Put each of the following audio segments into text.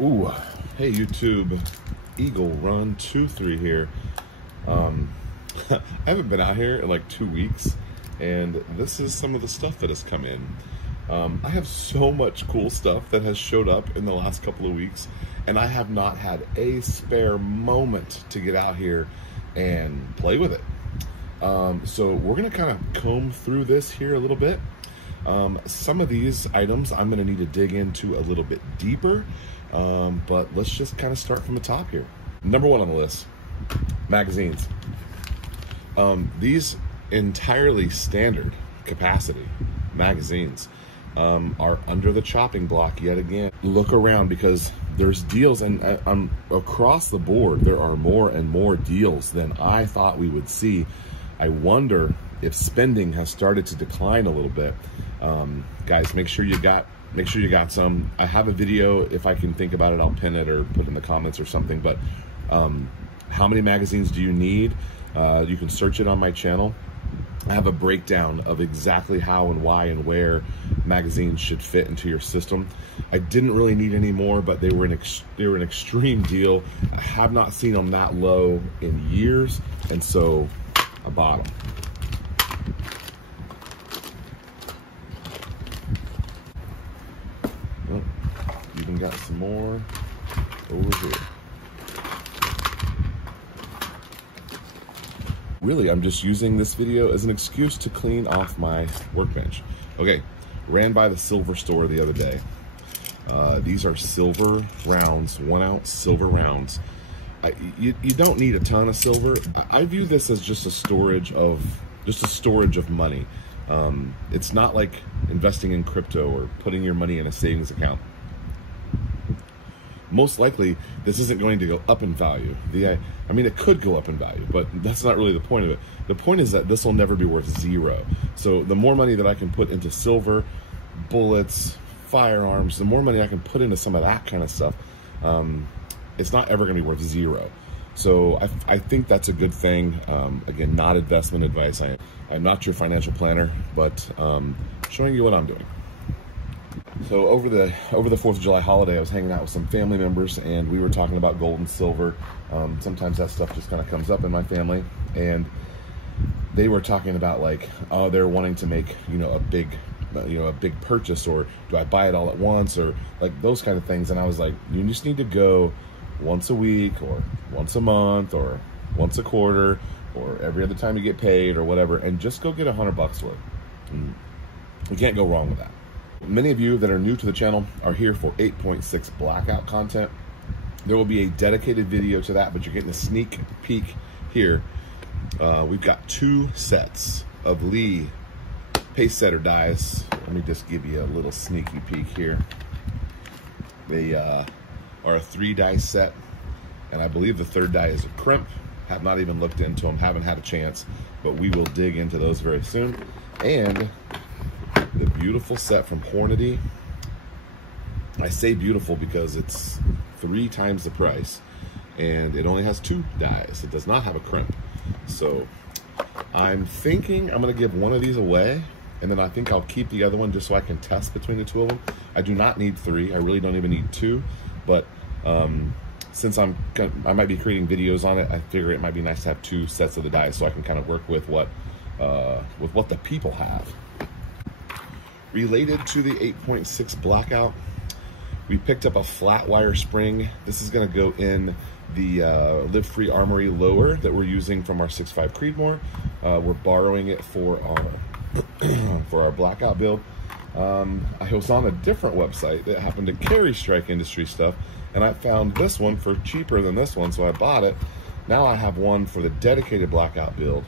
Ooh, hey YouTube, Eagle Run 23 here. I haven't been out here in like 2 weeks, and this is some of the stuff that has come in. I have so much cool stuff that has showed up in the last couple of weeks, and I have not had a spare moment to get out here and play with it. So we're gonna kind of comb through this here a little bit. Some of these items I'm gonna need to dig into a little bit deeper, but let's just kind of start from the top here. Number one on the list, magazines. These entirely standard capacity magazines are under the chopping block yet again. Look around, because there's deals, and across the board there are more and more deals than I thought we would see. I wonder if spending has started to decline a little bit. Guys, make sure you got some. I have a video, if I can think about it, I'll pin it or put it in the comments or something. But how many magazines do you need? You can search it on my channel. I have a breakdown of exactly how and why and where magazines should fit into your system. I didn't really need any more, but they were an extreme deal. I have not seen them that low in years, and so I bought them. Oh, even got some more over here. Really, I'm just using this video as an excuse to clean off my workbench. Okay, ran by the silver store the other day. These are silver rounds, 1 ounce silver rounds. You don't need a ton of silver. I view this as just a storage of money. It's not like investing in crypto or putting your money in a savings account. Most likely, this isn't going to go up in value. I mean, it could go up in value, but that's not really the point of it. The point is that this will never be worth zero. So the more money that I can put into silver, bullets, firearms, the more money I can put into some of that kind of stuff, it's not ever going to be worth zero. So I think that's a good thing. Again, not investment advice. I'm not your financial planner, but showing you what I'm doing. So over the 4th of July holiday, I was hanging out with some family members, and we were talking about gold and silver. Sometimes that stuff just kind of comes up in my family, and they were talking about, like, oh, they're wanting to make, a big purchase, or do I buy it all at once, or like those kind of things. And I was like, you just need to go once a week, or once a month, or once a quarter, or every other time you get paid, or whatever, and just go get $100 worth. You can't go wrong with that. Many of you that are new to the channel are here for 8.6 blackout content. There will be a dedicated video to that, but you're getting a sneak peek here. We've got 2 sets of Lee pace setter dies. Let me just give you a little sneaky peek here. They are a 3-die set, and I believe the 3rd die is a crimp. Have not even looked into them, haven't had a chance, but we will dig into those very soon. And the beautiful set from Hornady. I say beautiful because it's 3 times the price, and it only has 2 dies. It does not have a crimp. So I'm thinking I'm going to give one of these away, and then I think I'll keep the other one just so I can test between the 2 of them. I do not need 3. I really don't even need 2, but since I might be creating videos on it, I figure it might be nice to have 2 sets of the dies so I can kind of work with what the people have. Related to the 8.6 blackout, we picked up a flat wire spring. This is going to go in the Live Free Armory lower that we're using from our 6.5 Creedmoor. We're borrowing it for our blackout build. I was on a different website that happened to carry Strike Industry stuff, and I found this one for cheaper than this one, so I bought it. Now I have one for the dedicated blackout build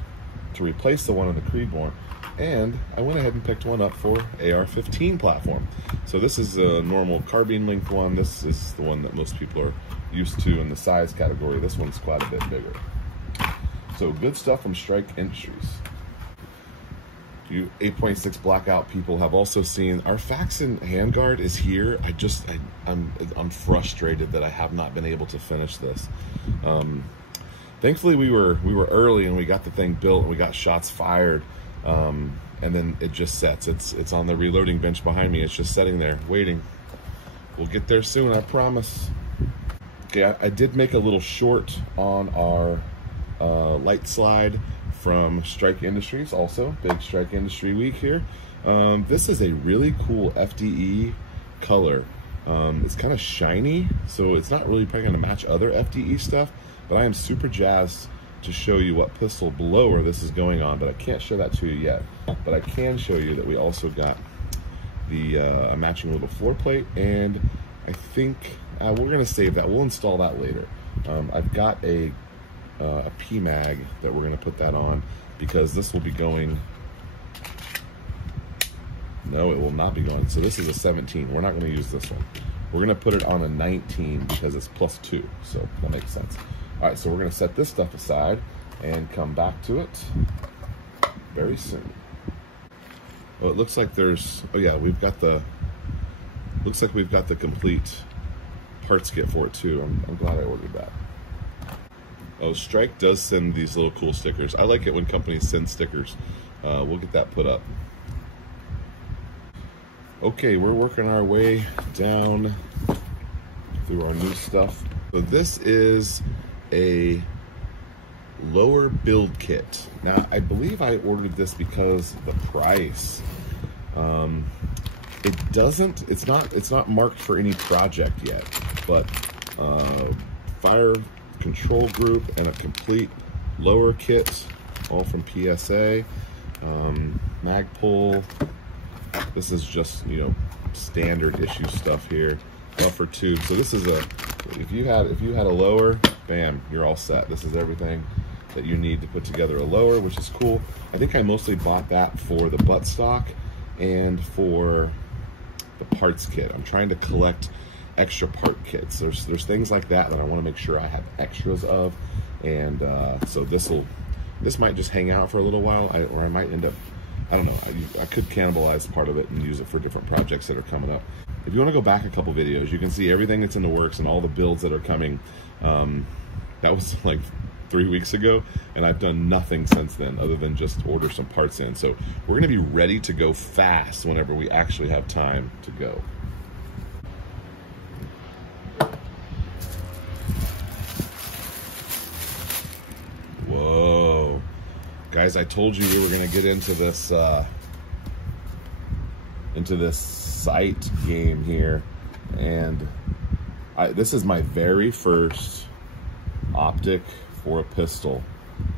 to replace the one on the Creedmoor. And I went ahead and picked one up for AR-15 platform. So this is a normal carbine length one. This is the one that most people are used to in the size category. This one's quite a bit bigger. So good stuff from Strike Industries. You 8.6 blackout people have also seen our Faxon handguard is here. I'm frustrated that I have not been able to finish this. Thankfully we were early and we got the thing built and we got shots fired. And then it just sets. It's on the reloading bench behind me. It's just sitting there waiting. We'll get there soon, I promise. Okay, I did make a little short on our light slide from Strike Industries, also big Strike Industry week here. This is a really cool FDE color. It's kind of shiny, so it's not really probably going to match other FDE stuff, but I am super jazzed to show you what pistol blower this is going on, but I can't show that to you yet. But I can show you that we also got the matching little floor plate, and I think we're going to save that. We'll install that later. I've got a PMag that we're going to put that on, because this will be going, no, it will not be going. So this is a 17. We're not going to use this one. We're going to put it on a 19 because it's +2, so that makes sense. All right, so we're going to set this stuff aside and come back to it very soon. Oh, it looks like there's, oh yeah, looks like we've got the complete parts kit for it too. I'm glad I ordered that. Oh, Strike does send these little cool stickers. I like it when companies send stickers. We'll get that put up. Okay, we're working our way down through our new stuff. So this is a lower build kit. Now, I believe I ordered this because of the price. It's not marked for any project yet, but fire control group and a complete lower kit, all from PSA. Magpul. This is just, you know, standard issue stuff here. Buffer tube. So this is if you had a lower, bam, you're all set. This is everything that you need to put together a lower, which is cool. I think I mostly bought that for the buttstock and for the parts kit. I'm trying to collect extra part kits. There's things like that I want to make sure I have extras of, and so this might just hang out for a little while, or I might end up, I don't know, I could cannibalize part of it and use it for different projects that are coming up. If you want to go back a couple videos, you can see everything that's in the works and all the builds that are coming. That was like 3 weeks ago, and I've done nothing since then other than just order some parts in. So we're going to be ready to go fast whenever we actually have time to go. Whoa. Guys, I told you we were going to get into this sight game here, and this is my very first optic for a pistol,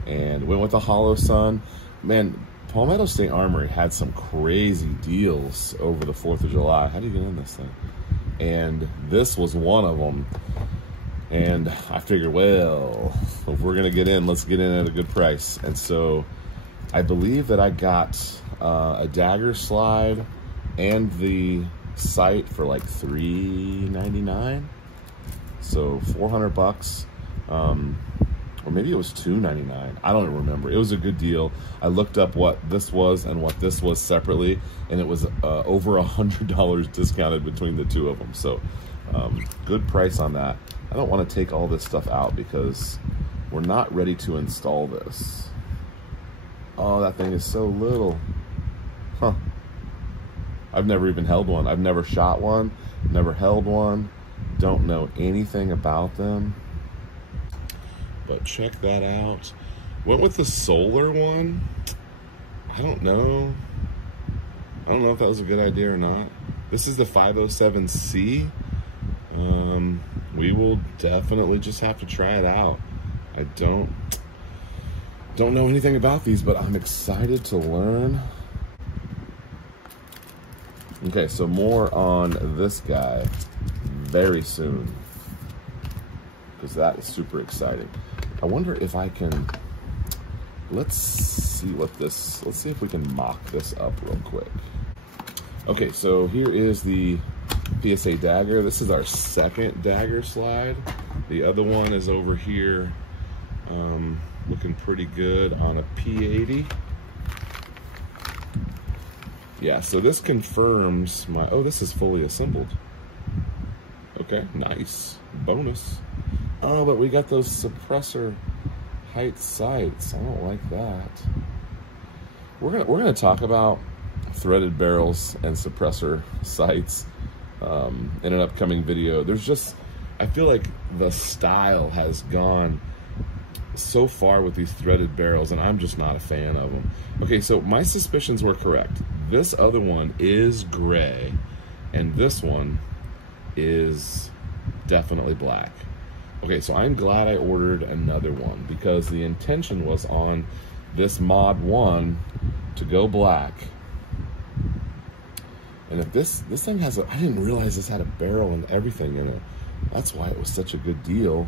and went with the Holosun. Man, Palmetto State Armory had some crazy deals over the 4th of July. How do you get in this thing? And this was one of them. And I figured, well, if we're gonna get in, let's get in at a good price. And so I believe that I got a dagger slide and the sight for like $3.99, so 400 bucks. Or maybe it was $2.99. I don't remember. It was a good deal. I looked up what this was and what this was separately, and it was over $100 discounted between the two of them. So good price on that. I don't want to take all this stuff out because we're not ready to install this. Oh, that thing is so little. Huh. I've never even held one. I've never shot one, never held one. Don't know anything about them. But check that out. Went with the solar one. I don't know if that was a good idea or not. This is the 507C. We will definitely just have to try it out. I don't know anything about these, but I'm excited to learn. Okay, so more on this guy very soon, because that is super exciting. I wonder if I can, let's see if we can mock this up real quick. Okay, so here is the PSA dagger. This is our second dagger slide. The other one is over here, looking pretty good on a P80. Yeah, so this confirms my, oh, this is fully assembled. Okay, nice, bonus. Oh, but we got those suppressor height sights. I don't like that. We're gonna talk about threaded barrels and suppressor sights in an upcoming video. There's just, I feel like the style has gone so far with these threaded barrels, and I'm just not a fan of them. Okay, so my suspicions were correct. This other one is gray, and this one is definitely black. Okay, so I'm glad I ordered another one, because the intention was on this Mod 1 to go black. And if this thing has I didn't realize this had a barrel and everything in it. That's why it was such a good deal.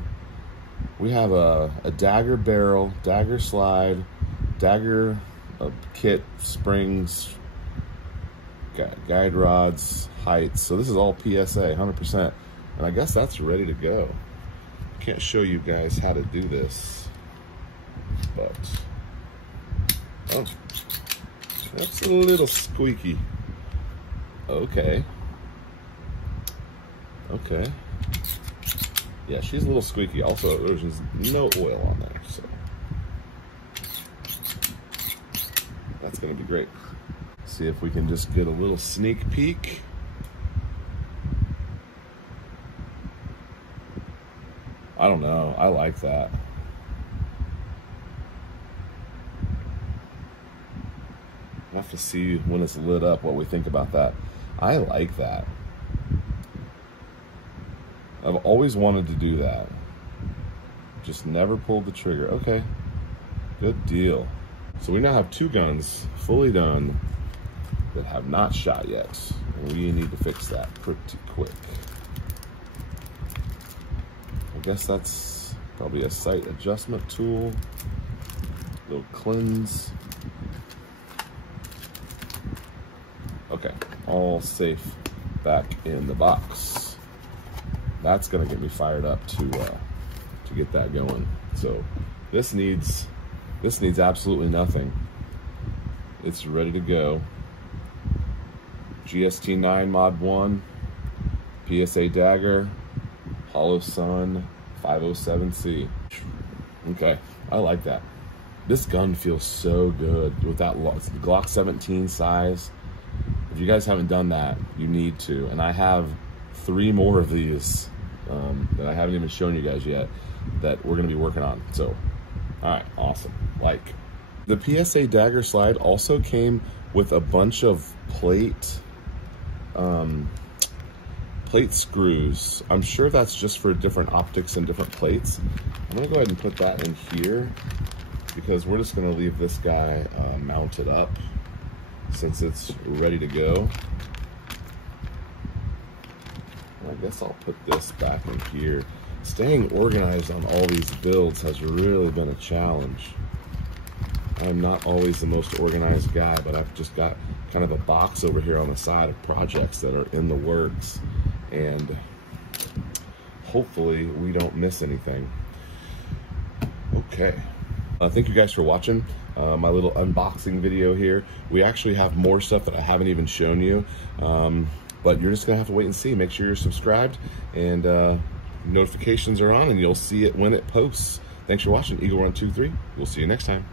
We have a dagger barrel, dagger slide, dagger kit, springs, guide rods, heights. So this is all PSA, 100%. And I guess that's ready to go. I can't show you guys how to do this, but oh, that's a little squeaky. Okay. Okay. Yeah, she's a little squeaky. Also, there's no oil on there, so that's gonna be great. See if we can just get a little sneak peek. I don't know. I like that. We'll have to see when it's lit up what we think about that. I like that. I've always wanted to do that. Just never pulled the trigger. Okay, good deal. So we now have 2 guns fully done that have not shot yet. And we need to fix that pretty quick. I guess that's probably a sight adjustment tool. Little cleanse. Okay, all safe back in the box. That's gonna get me fired up to get that going. So this needs absolutely nothing. It's ready to go. GST9 Mod 1, PSA dagger, Holosun 507C. Okay, I like that. This gun feels so good with that Glock 17 size. If you guys haven't done that, you need to. And I have 3 more of these that I haven't even shown you guys yet that we're gonna be working on. So, all right, awesome. Like, the PSA dagger slide also came with a bunch of plate screws. I'm sure that's just for different optics and different plates. I'm gonna go ahead and put that in here because we're just gonna leave this guy mounted up since it's ready to go. And I guess I'll put this back in here. Staying organized on all these builds has really been a challenge. I'm not always the most organized guy, but I've just got kind of a box over here on the side of projects that are in the works, and hopefully we don't miss anything. Okay. Thank you guys for watching my little unboxing video here. We actually have more stuff that I haven't even shown you, but you're just gonna have to wait and see. Make sure you're subscribed and notifications are on, and you'll see it when it posts. Thanks for watching. Eagle123. We'll see you next time.